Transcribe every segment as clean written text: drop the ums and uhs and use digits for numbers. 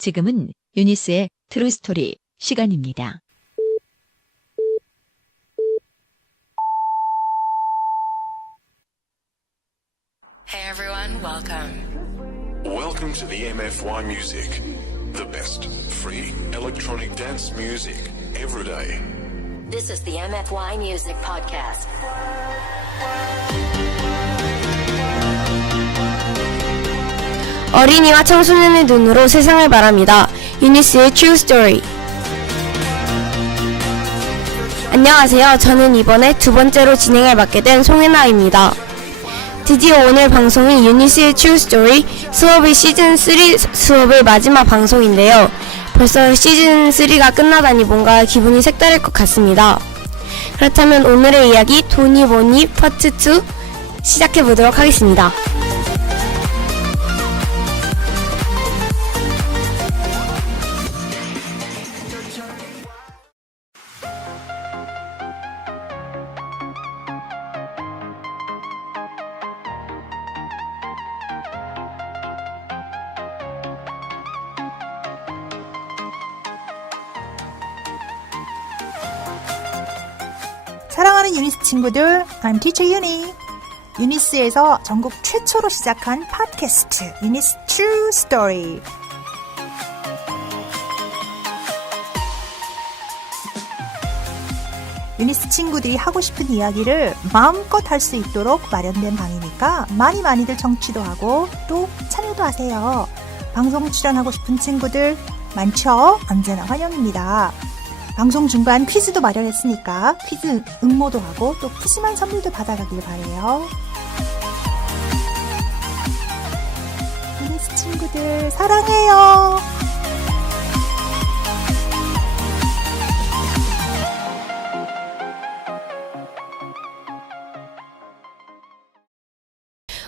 지금은 유니스의 트루 스토리 시간입니다. Hey everyone, welcome. Welcome to the MFY Music, the best free electronic dance music every day. This is the MFY Music Podcast. 어린이와 청소년의 눈으로 세상을 바랍니다. 유니스의 True Story. 안녕하세요. 저는 이번에 두 번째로 진행을 맡게 된 송혜나입니다. 드디어 오늘 방송인 유니스의 True Story 수업의 시즌 3 수업의 마지막 방송인데요. 벌써 시즌 3가 끝나다니 뭔가 기분이 색다를 것 같습니다. 그렇다면 오늘의 이야기 도니 모니 파트 2 시작해보도록 하겠습니다. 사랑하는 유니스 친구들, I'm Teacher Uni. 유니스에서 전국 최초로 시작한 팟캐스트 유니스 True Story. 유니스 친구들이 하고 싶은 이야기를 마음껏 할 수 있도록 마련된 방이니까 많이들 청취도 하고 또 참여도 하세요. 방송 출연하고 싶은 친구들 많죠? 언제나 환영입니다. 방송 중간 퀴즈도 마련했으니까 퀴즈 응모도 하고 또 푸짐한 선물도 받아가길 바래요. 유니스 친구들 사랑해요.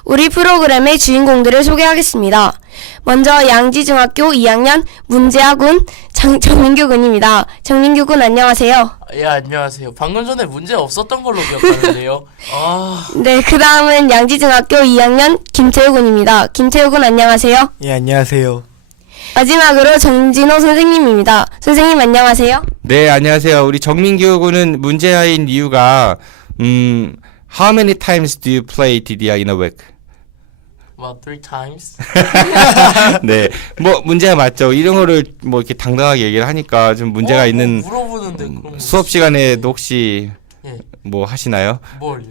우리 프로그램의 주인공들을 소개하겠습니다. 먼저 양지중학교 2학년 문재하 군, 정민규 군입니다. 정민규 군 안녕하세요. 예, 안녕하세요. 방금 전에 문제 없었던 걸로 기억하는데요. 네, 그 다음은 양지중학교 2학년 김태우 군입니다. 김태우 군 안녕하세요. 예, 안녕하세요. 마지막으로 정진호 선생님입니다. 선생님 안녕하세요. 네, 안녕하세요. 우리 정민규 군은 문제아인 이유가 How many times do you play DDR in a week? About 3 times. 네, 뭐 문제가 맞죠. 이런 거를 뭐 이렇게 당당하게 얘기를 하니까 좀 문제가 있는 물어보는데 그럼 수업 시간에도 혹시 예, 뭐 하시나요? 뭘요?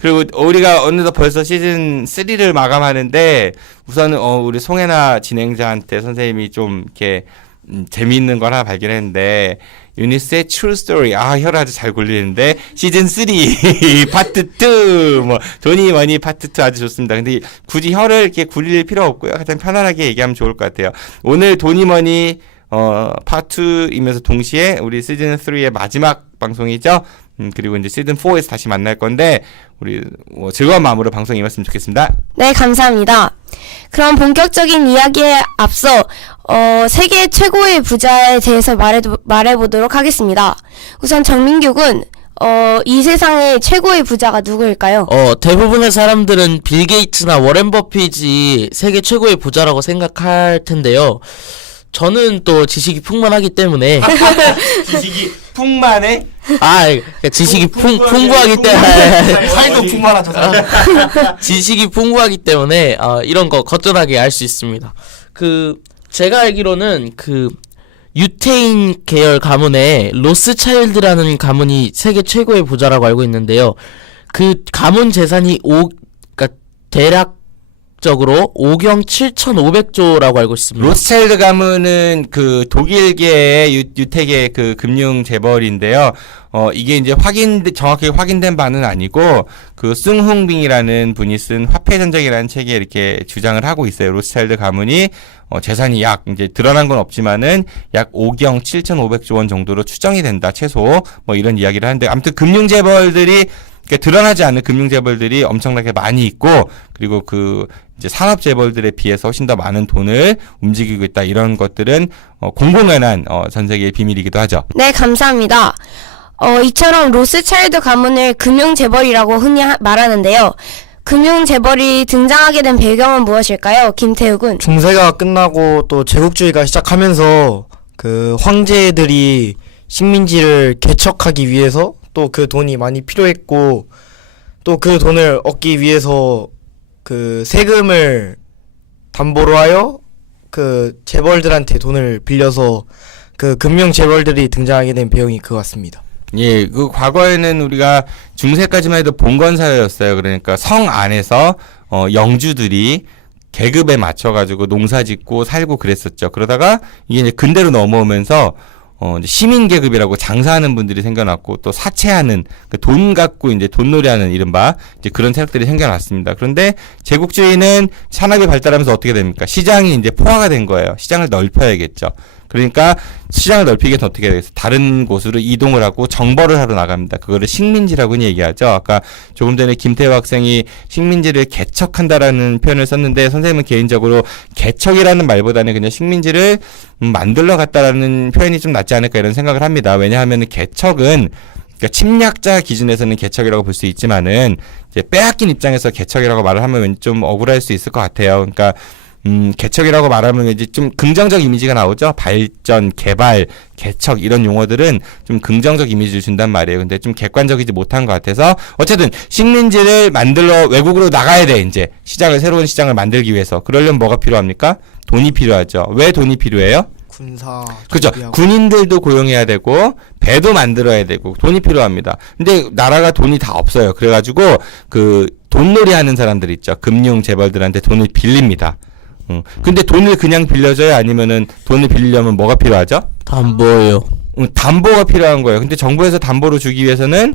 그리고 우리가 어느덧 벌써 시즌 3를 마감하는데 우선은 우리 송혜나 진행자한테 선생님이 좀 이렇게 재미있는 걸 하나 발견했는데 유니스의 True Story 혀를 아주 잘 굴리는데 시즌 3 파트 2 뭐 도니 머니 파트 2 아주 좋습니다. 근데 굳이 혀를 이렇게 굴릴 필요 없고요. 가장 편안하게 얘기하면 좋을 것 같아요. 오늘 도니 머니 파트 2이면서 동시에 우리 시즌 3의 마지막 방송이죠. 그리고 이제 시즌 4에서 다시 만날 건데 우리 즐거운 마음으로 방송에 임했으면 좋겠습니다. 네, 감사합니다. 그럼 본격적인 이야기에 앞서 세계 최고의 부자에 대해서 말해보도록 하겠습니다. 우선 정민규 군, 이 세상의 최고의 부자가 누구일까요? 대부분의 사람들은 빌 게이츠나 워렌 버핏이 세계 최고의 부자라고 생각할 텐데요. 저는 또 지식이 풍만하기 때문에 지식이 풍만해? 지식이 풍부하기 때문에 살도 풍만하죠. 지식이 풍부하기 때문에 이런 거 거뜬하게 알 수 있습니다. 제가 알기로는 유태인 계열 가문의 로스차일드라는 가문이 세계 최고의 부자라고 알고 있는데요. 그 가문 재산이 그러니까 대략적으로 5경 7,500조라고 알고 있습니다. 로스차일드 가문은 그 독일계의 유택의 그 금융 재벌인데요. 이게 이제 정확하게 확인된 바는 아니고 그 승홍빙이라는 분이 쓴 화폐전쟁이라는 책에 이렇게 주장을 하고 있어요. 로스차일드 가문이 재산이 이제 드러난 건 없지만은 약 5경 7,500조 원 정도로 추정이 된다. 최소 뭐 이런 이야기를 하는데 아무튼 금융 재벌들이 드러나지 않는 금융 재벌들이 엄청나게 많이 있고 그리고 이제 산업 재벌들에 비해서 훨씬 더 많은 돈을 움직이고 있다. 이런 것들은 공공연한 전 세계의 비밀이기도 하죠. 네, 감사합니다. 이처럼 로스차일드 가문을 금융 재벌이라고 흔히 말하는데요. 금융 재벌이 등장하게 된 배경은 무엇일까요? 김태욱은. 중세가 끝나고 또 제국주의가 시작하면서 그 황제들이 식민지를 개척하기 위해서 또 그 돈이 많이 필요했고 또 그 돈을 얻기 위해서 그 세금을 담보로 하여 그 재벌들한테 돈을 빌려서 그 금융 재벌들이 등장하게 된 배경이 그거 같습니다. 예, 그 과거에는 우리가 중세까지만 해도 봉건사회였어요. 그러니까 성 안에서 영주들이 계급에 맞춰가지고 농사짓고 살고 그랬었죠. 그러다가 이게 이제 근대로 넘어오면서 이제 시민 계급이라고 장사하는 분들이 생겨났고 또 사채하는 그 돈 갖고 이제 돈놀이하는 이른바 이제 그런 세력들이 생겨났습니다. 그런데 제국주의는 산업이 발달하면서 어떻게 됩니까? 시장이 이제 포화가 된 거예요. 시장을 넓혀야겠죠. 그러니까 시장을 넓히기 위해서 어떻게 되겠어요? 다른 곳으로 이동을 하고 정벌을 하러 나갑니다. 그거를 식민지라고 얘기하죠. 아까 조금 전에 김태호 학생이 식민지를 개척한다라는 표현을 썼는데 선생님은 개인적으로 개척이라는 말보다는 그냥 식민지를 만들러 갔다라는 표현이 좀 낫지 않을까 이런 생각을 합니다. 왜냐하면 개척은 그러니까 침략자 기준에서는 개척이라고 볼 수 있지만은 이제 빼앗긴 입장에서 개척이라고 말을 하면 왠지 좀 억울할 수 있을 것 같아요. 그러니까 개척이라고 말하면 이제 좀 긍정적 이미지가 나오죠. 발전, 개발, 개척 이런 용어들은 좀 긍정적 이미지를 준단 말이에요. 근데 좀 객관적이지 못한 것 같아서 어쨌든 식민지를 만들러 외국으로 나가야 돼. 이제 새로운 시장을 만들기 위해서. 그러려면 뭐가 필요합니까? 돈이 필요하죠. 왜 돈이 필요해요? 군사 그죠. 정비하고. 군인들도 고용해야 되고 배도 만들어야 되고 돈이 필요합니다. 근데 나라가 돈이 다 없어요. 그래가지고 그 돈놀이 하는 사람들 있죠. 금융 재벌들한테 돈을 빌립니다. 근데 돈을 그냥 빌려줘요? 아니면은 돈을 빌리려면 뭐가 필요하죠? 담보요. 담보가 필요한 거예요. 근데 정부에서 담보로 주기 위해서는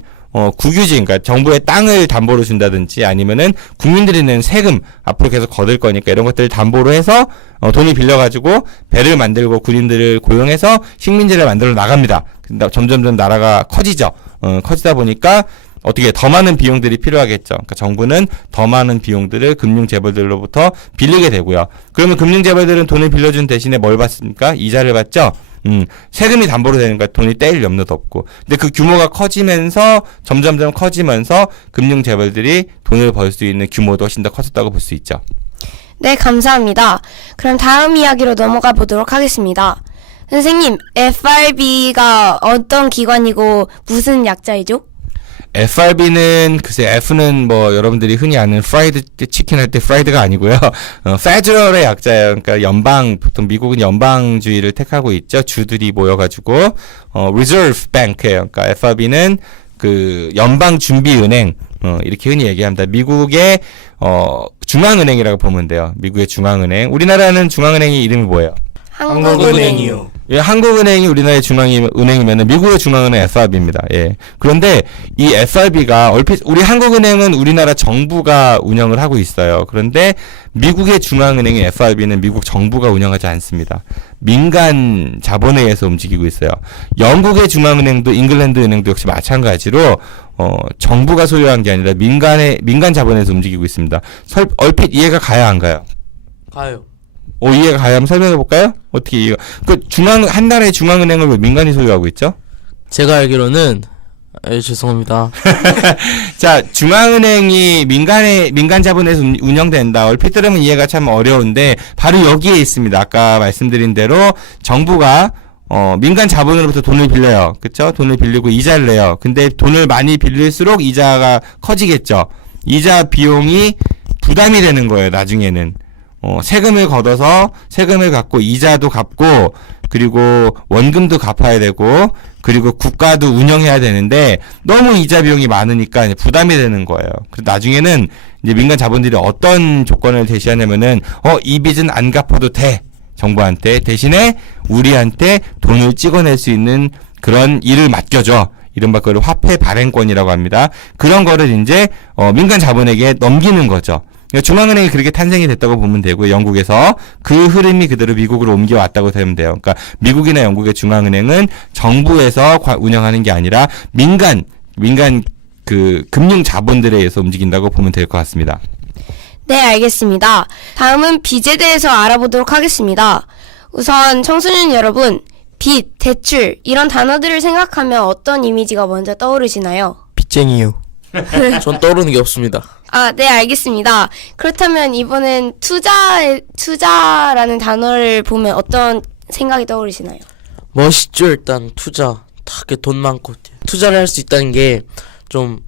국유지, 그러니까 정부의 땅을 담보로 준다든지 아니면은 국민들이 내는 세금 앞으로 계속 거둘 거니까 이런 것들을 담보로 해서 돈을 빌려가지고 배를 만들고 군인들을 고용해서 식민지를 만들어 나갑니다. 근데 점점점 나라가 커지죠. 커지다 보니까 어떻게 더 많은 비용들이 필요하겠죠. 그러니까 정부는 더 많은 비용들을 금융 재벌들로부터 빌리게 되고요. 그러면 금융 재벌들은 돈을 빌려준 대신에 뭘 받습니까? 이자를 받죠. 세금이 담보로 되니까 돈이 떼일 염려도 없고. 근데 그 규모가 커지면서 점점점 커지면서 금융 재벌들이 돈을 벌 수 있는 규모도 훨씬 더 커졌다고 볼 수 있죠. 네, 감사합니다. 그럼 다음 이야기로 넘어가 보도록 하겠습니다. 선생님, FRB가 어떤 기관이고 무슨 약자이죠? FRB는 글쎄 F는 뭐 여러분들이 흔히 아는 프라이드 치킨 할 때 프라이드가 아니고요. 페더럴의 약자예요. 그러니까 보통 미국은 연방주의를 택하고 있죠. 주들이 모여가지고 Reserve Bank예요. 그러니까 FRB는 그 연방준비은행 이렇게 흔히 얘기합니다. 미국의 중앙은행이라고 보면 돼요. 미국의 중앙은행. 우리나라는 중앙은행의 이름이 뭐예요? 한국은행이요. 예, 한국은행이 우리나라의 중앙은행이면 미국의 중앙은행 FRB입니다. 예. 그런데 이 FRB가 우리 한국은행은 우리나라 정부가 운영을 하고 있어요. 그런데 미국의 중앙은행인 FRB는 미국 정부가 운영하지 않습니다. 민간 자본에 의해서 움직이고 있어요. 영국의 중앙은행도 잉글랜드 은행도 역시 마찬가지로 정부가 소유한 게 아니라 민간 자본에서 움직이고 있습니다. 얼핏 이해가 가야 안 가요? 가요. 이해가 가야 한번 설명해 볼까요? 어떻게 이해가? 한 나라의 중앙은행을 왜 민간이 소유하고 있죠? 제가 알기로는 죄송합니다. 자, 중앙은행이 민간 자본에서 운영된다. 얼핏 들으면 이해가 참 어려운데 바로 여기에 있습니다. 아까 말씀드린 대로 정부가 민간 자본으로부터 돈을 빌려요. 그쵸? 돈을 빌리고 이자를 내요. 근데 돈을 많이 빌릴수록 이자가 커지겠죠. 이자 비용이 부담이 되는 거예요, 나중에는. 세금을 걷어서 세금을 갚고 이자도 갚고 그리고 원금도 갚아야 되고 그리고 국가도 운영해야 되는데 너무 이자 비용이 많으니까 부담이 되는 거예요. 그래서 나중에는 이제 민간 자본들이 어떤 조건을 제시하냐면은 이 빚은 안 갚아도 돼. 정부한테 대신에 우리한테 돈을 찍어낼 수 있는 그런 일을 맡겨줘. 이른바 그걸 화폐 발행권이라고 합니다. 그런 거를 이제 민간 자본에게 넘기는 거죠. 중앙은행이 그렇게 탄생이 됐다고 보면 되고요. 영국에서 그 흐름이 그대로 미국으로 옮겨왔다고 되면 돼요. 그러니까 미국이나 영국의 중앙은행은 정부에서 운영하는 게 아니라 민간 그 금융 자본들에 의해서 움직인다고 보면 될 것 같습니다. 네, 알겠습니다. 다음은 빚에 대해서 알아보도록 하겠습니다. 우선 청소년 여러분, 빚, 대출 이런 단어들을 생각하면 어떤 이미지가 먼저 떠오르시나요? 빚쟁이요. 전 떠오르는 게 없습니다. 아, 네, 알겠습니다. 그렇다면 이번엔 투자라는 단어를 보면 어떤 생각이 떠오르시나요? 멋있죠. 일단 투자 다 돈 많고 투자를 할 수 있다는 게 좀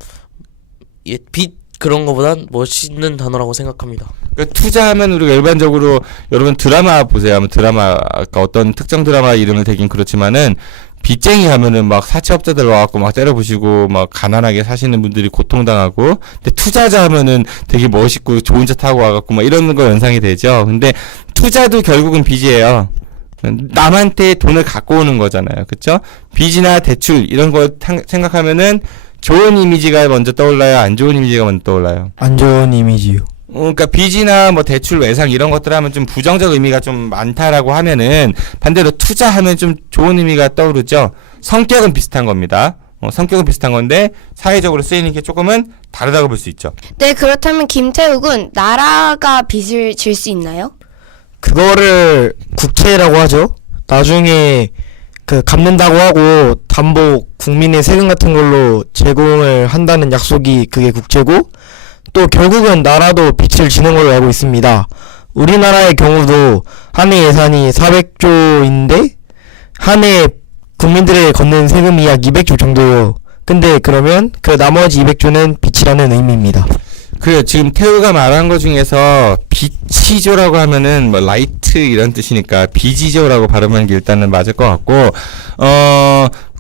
빚 그런 거보단 멋있는 단어라고 생각합니다. 그러니까 투자하면 우리가 일반적으로 여러분 드라마 보세요. 하면 드라마가 어떤 특정 드라마 이름을 대긴 그렇지만은 빚쟁이 하면은 막 사채업자들 와갖고 막 때려부시고 막 가난하게 사시는 분들이 고통당하고, 근데 투자자 하면은 되게 멋있고 좋은 차 타고 와갖고 막 이런 거 연상이 되죠. 근데 투자도 결국은 빚이에요. 남한테 돈을 갖고 오는 거잖아요. 그쵸? 빚이나 대출 이런 거 생각하면은 좋은 이미지가 먼저 떠올라요? 안 좋은 이미지가 먼저 떠올라요? 안 좋은 이미지요. 그러니까 빚이나 뭐 대출 외상 이런 것들 하면 좀 부정적 의미가 좀 많다라고 하면은 반대로 투자하면 좀 좋은 의미가 떠오르죠. 성격은 비슷한 겁니다. 성격은 비슷한 건데 사회적으로 쓰이는 게 조금은 다르다고 볼 수 있죠. 네, 그렇다면 김태욱은 나라가 빚을 질 수 있나요? 그거를 국채라고 하죠. 나중에 그 갚는다고 하고 담보 국민의 세금 같은 걸로 제공을 한다는 약속이 그게 국채고, 또 결국은 나라도 빚을 지는 걸로 알고 있습니다. 우리나라의 경우도 한 해 예산이 400조인데 한 해 국민들에게 걷는 세금이 약 200조 정도예요. 근데 그러면 그 나머지 200조는 빚이라는 의미입니다. 그래요. 지금 태우가 말한 것 중에서 빚이죠라고 하면은 뭐 라이트 이런 뜻이니까 빚이죠라고 발음하는 게 일단은 맞을 것 같고,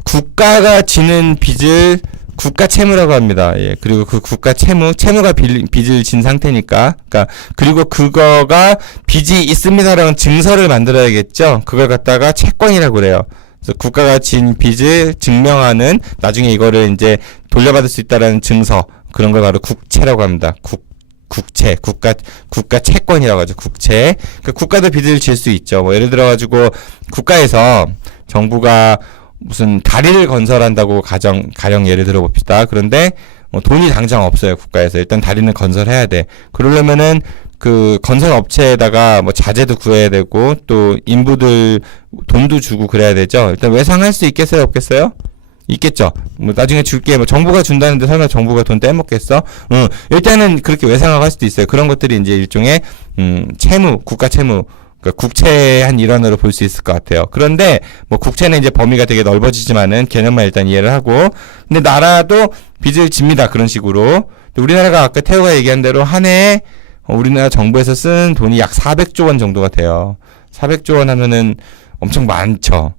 국가가 지는 빚을 국가 채무라고 합니다. 예. 그리고 그 국가 채무가 빚을 진 상태니까. 그러니까 그리고 그거가 빚이 있습니다라는 증서를 만들어야겠죠. 그걸 갖다가 채권이라고 그래요. 그래서 국가가 진 빚을 증명하는, 나중에 이거를 이제 돌려받을 수 있다라는 증서, 그런 걸 바로 국채라고 합니다. 국채, 국가 채권이라고 하죠. 국채. 그 국가도 빚을 질 수 있죠. 뭐 예를 들어가지고 국가에서 정부가 무슨 다리를 건설한다고 가령 예를 들어 봅시다. 그런데 돈이 당장 없어요. 국가에서. 일단 다리는 건설해야 돼. 그러려면은 그 건설 업체에다가 뭐 자재도 구해야 되고 또 인부들 돈도 주고 그래야 되죠. 일단 외상할 수 있겠어요? 없겠어요? 있겠죠. 뭐 나중에 줄게, 뭐 정부가 준다는데 설마 정부가 돈 떼먹겠어? 일단은 그렇게 외상하고 할 수도 있어요. 그런 것들이 이제 일종의 채무, 국가 채무, 그러니까 국채의 한 일환으로 볼 수 있을 것 같아요. 그런데 뭐 국채는 이제 범위가 되게 넓어지지만은 개념만 일단 이해를 하고, 근데 나라도 빚을 집니다. 그런 식으로. 우리나라가 아까 태호가 얘기한 대로 한 해에 우리나라 정부에서 쓴 돈이 약 400조 원 정도가 돼요. 400조 원 하면은 엄청 많죠.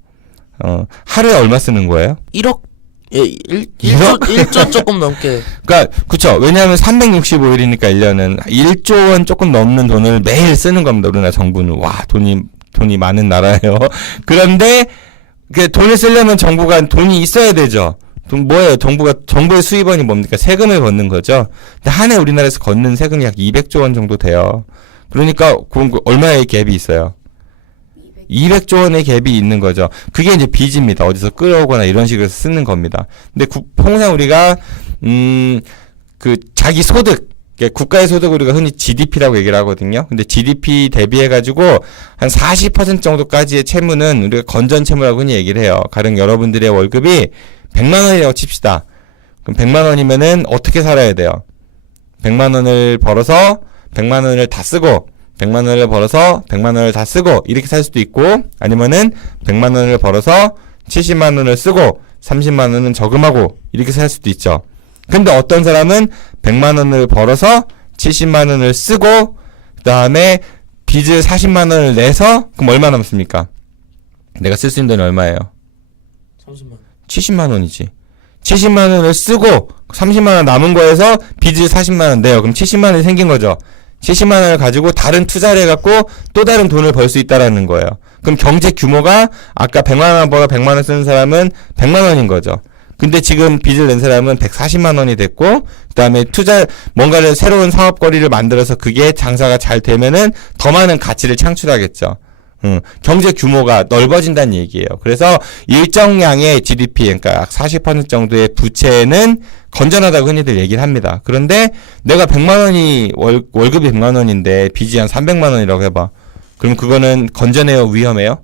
하루에 얼마 쓰는 거예요? 1억? 예, 1조 조금 넘게. 그러니까 그쵸. 왜냐하면 365일이니까 1년은 1조 원 조금 넘는 돈을 매일 쓰는 겁니다. 우리나라 정부는. 와, 돈이 많은 나라예요. 그런데 그 돈을 쓰려면 정부가 돈이 있어야 되죠. 돈 뭐예요? 정부의 수입원이 뭡니까? 세금을 걷는 거죠. 근데 한 해 우리나라에서 걷는 세금이 약 200조 원 정도 돼요. 그러니까 얼마의 갭이 있어요? 200조 원의 갭이 있는 거죠. 그게 이제 빚입니다. 어디서 끌어오거나 이런 식으로 쓰는 겁니다. 근데 통상 우리가 그 자기 소득, 국가의 소득 우리가 흔히 GDP라고 얘기를 하거든요. 근데 GDP 대비해가지고 한 40% 정도까지의 채무는 우리가 건전 채무라고 흔히 얘기를 해요. 가령 여러분들의 월급이 100만 원이라고 칩시다. 그럼 100만 원이면은 어떻게 살아야 돼요? 100만 원을 벌어서 100만 원을 다 쓰고, 100만 원을 벌어서 100만 원을 다 쓰고 이렇게 살 수도 있고, 아니면은 100만 원을 벌어서 70만 원을 쓰고 30만 원은 저금하고 이렇게 살 수도 있죠. 근데 어떤 사람은 100만 원을 벌어서 70만 원을 쓰고 그다음에 빚을 40만 원을 내서, 그럼 얼마 남습니까? 내가 쓸 수 있는 돈이 얼마예요? 30만 원. 70만 원이지. 70만 원을 쓰고 30만 원 남은 거에서 빚을 40만 원 내요. 그럼 70만 원이 생긴 거죠. 70만 원을 가지고 다른 투자를 해갖고 또 다른 돈을 벌 수 있다라는 거예요. 그럼 경제 규모가 아까 100만 원 벌어 100만 원 쓰는 사람은 100만 원인 거죠. 근데 지금 빚을 낸 사람은 140만 원이 됐고, 그 다음에 뭔가를 새로운 사업거리를 만들어서 그게 장사가 잘 되면은 더 많은 가치를 창출하겠죠. 경제 규모가 넓어진다는 얘기예요. 그래서 일정량의 GDP, 그러니까 약 40% 정도의 부채는 건전하다고 흔히들 얘기를 합니다. 그런데 내가 100만 원이 월급이 100만 원인데 빚이 한 300만 원이라고 해봐. 그럼 그거는 건전해요? 위험해요?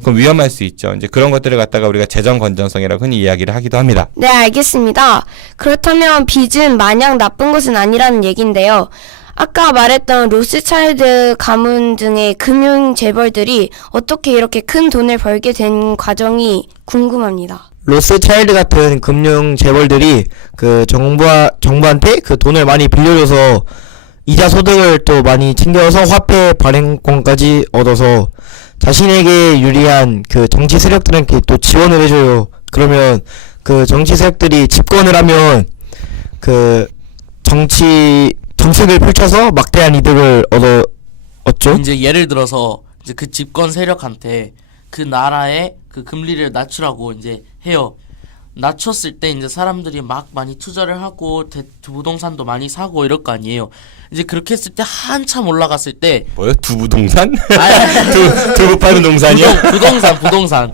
그럼 위험할 수 있죠. 이제 그런 것들을 갖다가 우리가 재정 건전성이라고 흔히 이야기를 하기도 합니다. 네, 알겠습니다. 그렇다면 빚은 마냥 나쁜 것은 아니라는 얘기인데요. 아까 말했던 로스차일드 가문 등의 금융 재벌들이 어떻게 이렇게 큰 돈을 벌게 된 과정이 궁금합니다. 로스차일드 같은 금융 재벌들이 그 정부한테 그 돈을 많이 빌려줘서 이자 소득을 또 많이 챙겨서 화폐 발행권까지 얻어서 자신에게 유리한 그 정치 세력들한테 또 지원을 해줘요. 그러면 그 정치 세력들이 집권을 하면 그 정책을 펼쳐서 막대한 이득을 얻죠. 이제 예를 들어서 이제 그 집권 세력한테 그 나라의 그 금리를 낮추라고 이제 해요. 낮췄을 때 이제 사람들이 막 많이 투자를 하고 부동산도 많이 사고 이럴 거 아니에요. 이제 그렇게 했을 때 한참 올라갔을 때 뭐요? 두부동산? 아니, 두부 파는 동산이요? 부동산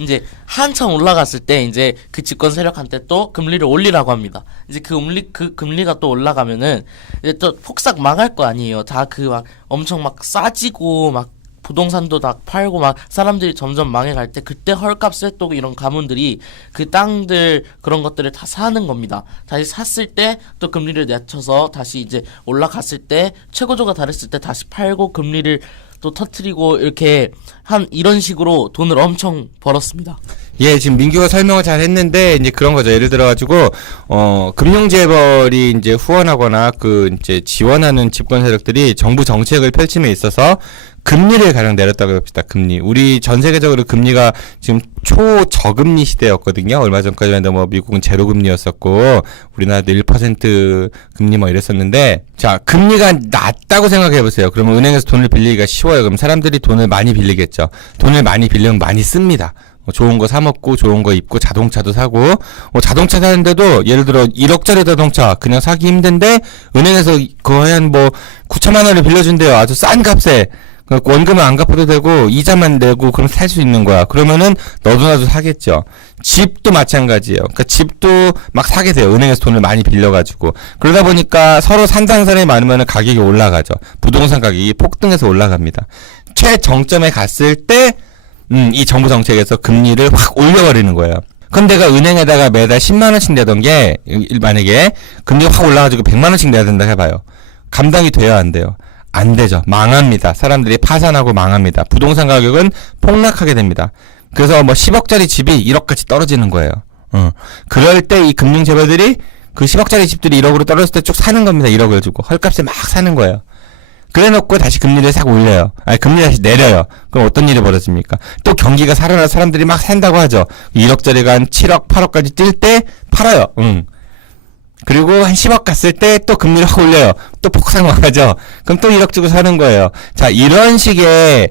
이제 한참 올라갔을 때 이제 그 집권 세력한테 또 금리를 올리라고 합니다. 이제 그 금리가 또 올라가면은 이제 또 폭삭 망할 거 아니에요. 다 그 막 엄청 막 싸지고 막 부동산도 다 팔고 막 사람들이 점점 망해갈 때 그때 헐값에 또 이런 가문들이 그 땅들 그런 것들을 다 사는 겁니다. 다시 샀을 때 또 금리를 낮춰서 다시 이제 올라갔을 때 최고조가 달했을 때 다시 팔고 금리를 또 터트리고 이렇게 이런 식으로 돈을 엄청 벌었습니다. 예, 지금 민규가 설명을 잘 했는데, 이제 그런 거죠. 예를 들어가지고, 금융재벌이 이제 후원하거나 이제 지원하는 집권 세력들이 정부 정책을 펼침에 있어서 금리를 가령 내렸다고 합시다. 금리. 우리 전 세계적으로 금리가 지금 초저금리 시대였거든요. 얼마 전까지만 해도 뭐 미국은 제로금리였었고, 우리나라도 1% 금리 뭐 이랬었는데, 자, 금리가 낮다고 생각해보세요. 그러면 은행에서 돈을 빌리기가 쉬워요. 그럼 사람들이 돈을 많이 빌리겠죠. 돈을 많이 빌리면 많이 씁니다. 좋은 거 사 먹고 좋은 거 입고 자동차도 사고 자동차 사는데도 예를 들어 1억짜리 자동차 그냥 사기 힘든데 은행에서 거의 한 뭐 9천만 원을 빌려준대요. 아주 싼 값에. 원금은 안 갚아도 되고 이자만 내고 그럼 살 수 있는 거야. 그러면은 너도 나도 사겠죠. 집도 마찬가지예요. 그러니까 집도 막 사게 돼요. 은행에서 돈을 많이 빌려가지고. 그러다 보니까 서로 산다는 사람이 많으면 가격이 올라가죠. 부동산 가격이 폭등해서 올라갑니다. 최정점에 갔을 때 이 정부 정책에서 금리를 확 올려버리는 거예요. 그럼 내가 은행에다가 매달 10만 원씩 내던 게 만약에 금리가 확 올라가지고 100만 원씩 내야 된다 해봐요. 감당이 돼요, 안 돼요? 안 되죠. 망합니다. 사람들이 파산하고 망합니다. 부동산 가격은 폭락하게 됩니다. 그래서 뭐 10억짜리 집이 1억까지 떨어지는 거예요. 그럴 때 이 금융 재벌들이 그 10억짜리 집들이 1억으로 떨어졌을 때 쭉 사는 겁니다. 1억을 주고 헐값에 막 사는 거예요. 그래 놓고 다시 금리를 싹 올려요. 금리 다시 내려요. 그럼 어떤 일이 벌어집니까? 또 경기가 살아나 사람들이 막 산다고 하죠. 1억짜리가 한 7억, 8억까지 뛸 때 팔아요. 그리고 한 10억 갔을 때 또 금리를 확 올려요. 또 폭삭 망하죠. 그럼 또 1억 주고 사는 거예요. 자, 이런 식의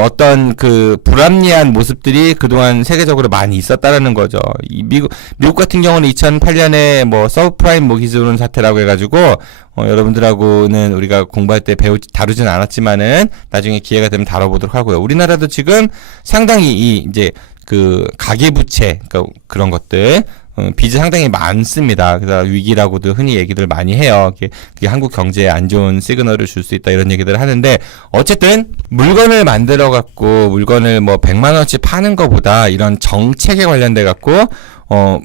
어떤 불합리한 모습들이 그동안 세계적으로 많이 있었다라는 거죠. 미국 같은 경우는 2008년에 뭐 서브프라임 모기지 오는 사태라고 해가지고 여러분들하고는 우리가 공부할 때 다루진 않았지만은 나중에 기회가 되면 다뤄보도록 하고요. 우리나라도 지금 상당히 이제 가계부채 그런 것들 빚이 상당히 많습니다. 그래서 위기라고도 흔히 얘기들 많이 해요. 그게 한국 경제에 안 좋은 시그널을 줄 수 있다 이런 얘기들을 하는데 어쨌든 물건을 만들어 갖고 물건을 뭐 100만 원치 파는 것보다 이런 정책에 관련돼 갖고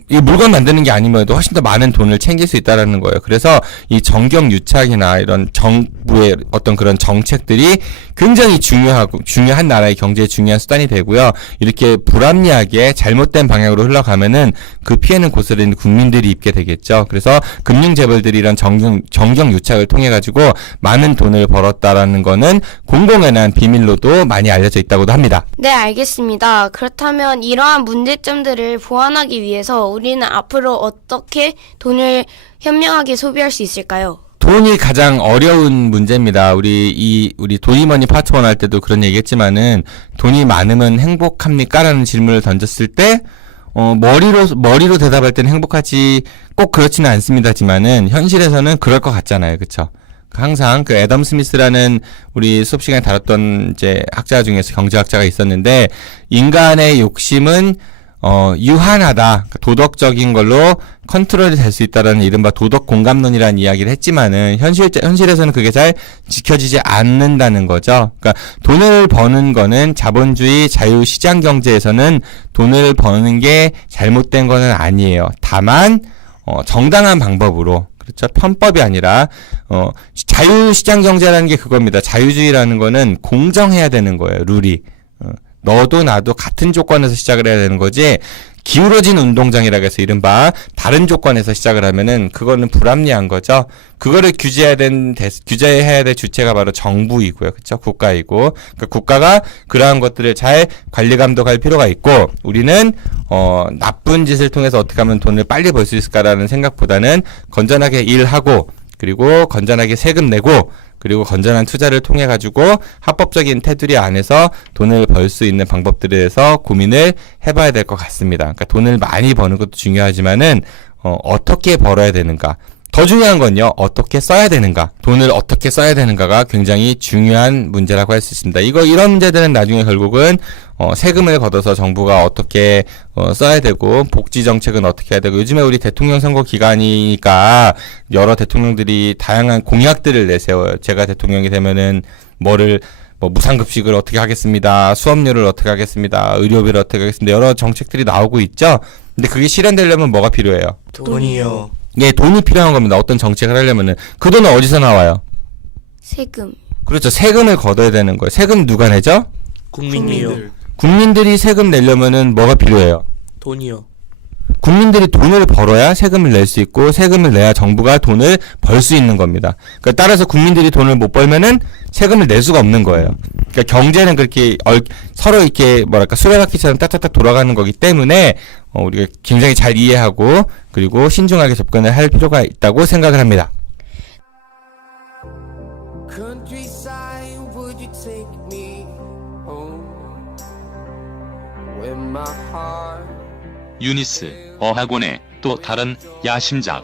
이 물건 만드는 게 아니면도 훨씬 더 많은 돈을 챙길 수 있다라는 거예요. 그래서 이 정경유착이나 이런 정부의 어떤 그런 정책들이 굉장히 중요한 나라의 경제에 중요한 수단이 되고요. 이렇게 불합리하게 잘못된 방향으로 흘러가면은 그 피해는 고스란히 국민들이 입게 되겠죠. 그래서 금융재벌들이 이런 정경유착을 통해 가지고 많은 돈을 벌었다라는 거는 공공에 대한 비밀로도 많이 알려져 있다고도 합니다. 네, 알겠습니다. 그렇다면 이러한 문제점들을 보완하기 위해서 우리는 앞으로 어떻게 돈을 현명하게 소비할 수 있을까요? 돈이 가장 어려운 문제입니다. 우리 도이머니 파트 1 할 때도 그런 얘기 했지만은 돈이 많으면 행복합니까? 라는 질문을 던졌을 때 머리로 대답할 때는 행복하지 꼭 그렇지는 않습니다지만은 현실에서는 그럴 것 같잖아요. 그쵸? 항상 애덤 스미스라는 우리 수업 시간에 다뤘던 이제 학자 중에서 경제학자가 있었는데 인간의 욕심은 유한하다, 그러니까 도덕적인 걸로 컨트롤이 될 수 있다라는 이른바 도덕 공감론이라는 이야기를 했지만은 현실에서는 그게 잘 지켜지지 않는다는 거죠. 그러니까 돈을 버는 거는 자본주의 자유시장 경제에서는 돈을 버는 게 잘못된 거는 아니에요. 다만 정당한 방법으로, 그렇죠. 편법이 아니라 자유시장 경제라는 게 그겁니다. 자유주의라는 거는 공정해야 되는 거예요. 룰이. 너도 나도 같은 조건에서 시작을 해야 되는 거지, 기울어진 운동장이라고 해서 이른바 다른 조건에서 시작을 하면은 그거는 불합리한 거죠. 그거를 규제해야 될 주체가 바로 정부이고요. 그렇죠? 국가이고. 그러니까 국가가 그러한 것들을 잘 관리 감독할 필요가 있고, 우리는 나쁜 짓을 통해서 어떻게 하면 돈을 빨리 벌 수 있을까라는 생각보다는 건전하게 일하고, 그리고 건전하게 세금 내고, 그리고 건전한 투자를 통해 가지고 합법적인 테두리 안에서 돈을 벌 수 있는 방법들에 대해서 고민을 해봐야 될 것 같습니다. 그러니까 돈을 많이 버는 것도 중요하지만은 어떻게 벌어야 되는가, 더 중요한 건요, 어떻게 써야 되는가, 돈을 어떻게 써야 되는가가 굉장히 중요한 문제라고 할 수 있습니다. 이런 문제들은 나중에 결국은 세금을 걷어서 정부가 어떻게 써야 되고, 복지 정책은 어떻게 해야 되고, 요즘에 우리 대통령 선거 기간이니까 여러 대통령들이 다양한 공약들을 내세워요. 제가 대통령이 되면은 무상급식을 어떻게 하겠습니다, 수업료를 어떻게 하겠습니다, 의료비를 어떻게 하겠습니다, 여러 정책들이 나오고 있죠. 근데 그게 실현되려면 뭐가 필요해요? 돈이요. 예, 돈이 필요한 겁니다. 어떤 정책을 하려면은. 그 돈은 어디서 나와요? 세금. 그렇죠. 세금을 걷어야 되는 거예요. 세금 누가 내죠? 국민이요. 국민들이 세금 내려면은 뭐가 필요해요? 돈이요. 국민들이 돈을 벌어야 세금을 낼 수 있고, 세금을 내야 정부가 돈을 벌 수 있는 겁니다. 그러니까 따라서 국민들이 돈을 못 벌면은 세금을 낼 수가 없는 거예요. 그러니까 경제는 그렇게 서로 이렇게 수레바퀴처럼 딱딱딱 돌아가는 거기 때문에 우리가 굉장히 잘 이해하고, 그리고 신중하게 접근을 할 필요가 있다고 생각을 합니다. Countryside, would you take me home? When my heart 유니스 어학원의 또 다른 야심작.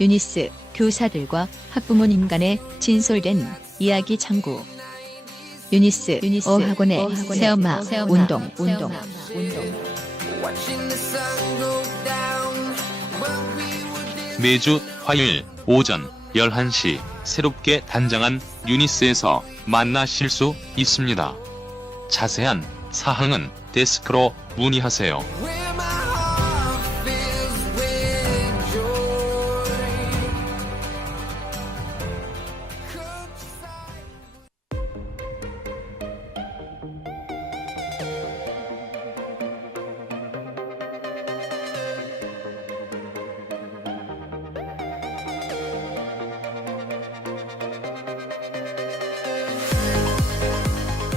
유니스 교사들과 학부모님 간의 진솔된 이야기 창구. 유니스 어학원의 새엄마 운동. watching the sun go down, but we would 매주 화요일 오전 11시 새롭게 단장한 유니스에서 만나실 수 있습니다. 자세한 사항은 데스크로 문의하세요. where my heart fills with joy.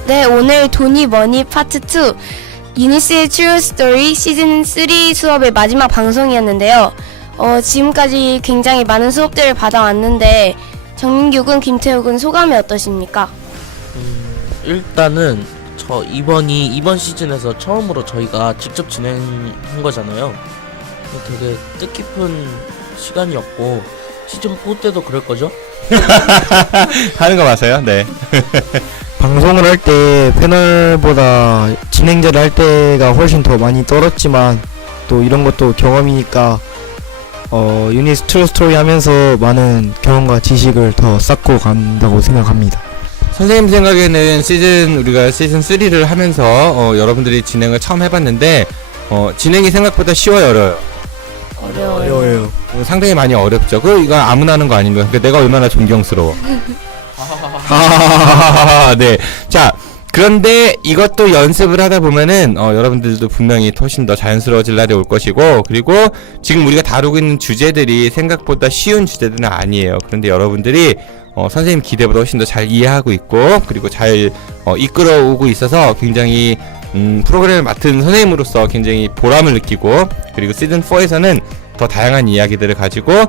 네, 오늘 돈이 머니 파트 2 유니스의 True Story 시즌 3 수업의 마지막 방송이었는데요. 지금까지 굉장히 많은 수업들을 받아왔는데 정민규군, 김태욱은 소감이 어떠십니까? 일단은 이번 시즌에서 처음으로 저희가 직접 진행한 거잖아요. 되게 뜻깊은 시간이었고, 시즌 4 때도 그럴 거죠? 하는 거 맞아요? 네. 방송을 할 때 패널보다 진행자를 할 때가 훨씬 더 많이 떨었지만, 또 이런 것도 경험이니까 유니스 트루 스토리 하면서 많은 경험과 지식을 더 쌓고 간다고 생각합니다. 선생님 생각에는 우리가 시즌 3를 하면서 여러분들이 진행을 처음 해봤는데 진행이 생각보다 쉬워요, 어려워요? 어려워요. 상당히 많이 어렵죠. 이거 아무나 하는 거 아닌가요? 그러니까 내가 얼마나 존경스러워. 네. 자, 그런데 이것도 연습을 하다 보면은 여러분들도 분명히 훨씬 더 자연스러워질 날이 올 것이고, 그리고 지금 우리가 다루고 있는 주제들이 생각보다 쉬운 주제들은 아니에요. 그런데 여러분들이 선생님 기대보다 훨씬 더 잘 이해하고 있고, 그리고 잘 이끌어오고 있어서 굉장히 프로그램을 맡은 선생님으로서 굉장히 보람을 느끼고, 그리고 시즌 4에서는 더 다양한 이야기들을 가지고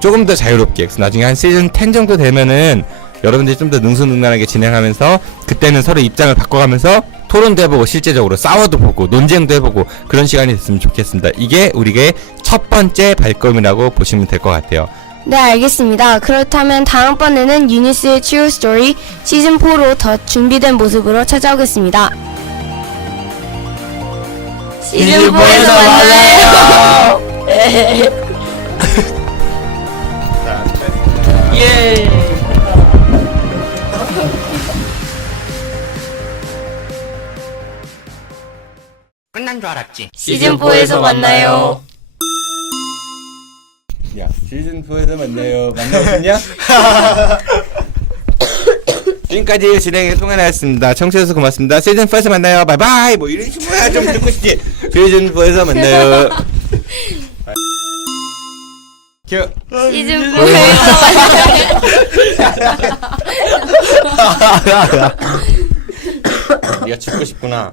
조금 더 자유롭게, 그래서 나중에 한 시즌 10 정도 되면은 여러분들이 좀 더 능수능란하게 진행하면서, 그때는 서로 입장을 바꿔가면서 토론도 해보고, 실제적으로 싸워도 보고, 논쟁도 해보고, 그런 시간이 됐으면 좋겠습니다. 이게 우리의 첫 번째 발걸음이라고 보시면 될 것 같아요. 네, 알겠습니다. 그렇다면 다음번에는 유니스의 True Story 시즌 4로 더 준비된 모습으로 찾아오겠습니다. 시즌 4에서 만나요. 예. 끝난 줄 알았지. 시즌 4에서 만나요. 야, 시즌 4에서 만나요. 만나고 싶냐? 지금까지 진행의 송하나였습니다. 청취해주셔서 고맙습니다. 시즌 4에서 만나요. 바이바이. 뭐 이런 식으로 좀 듣고 싶지. 시즌 4에서 만나요. 큐. 시즌 4에서 만나요. 네가 죽고 싶구나.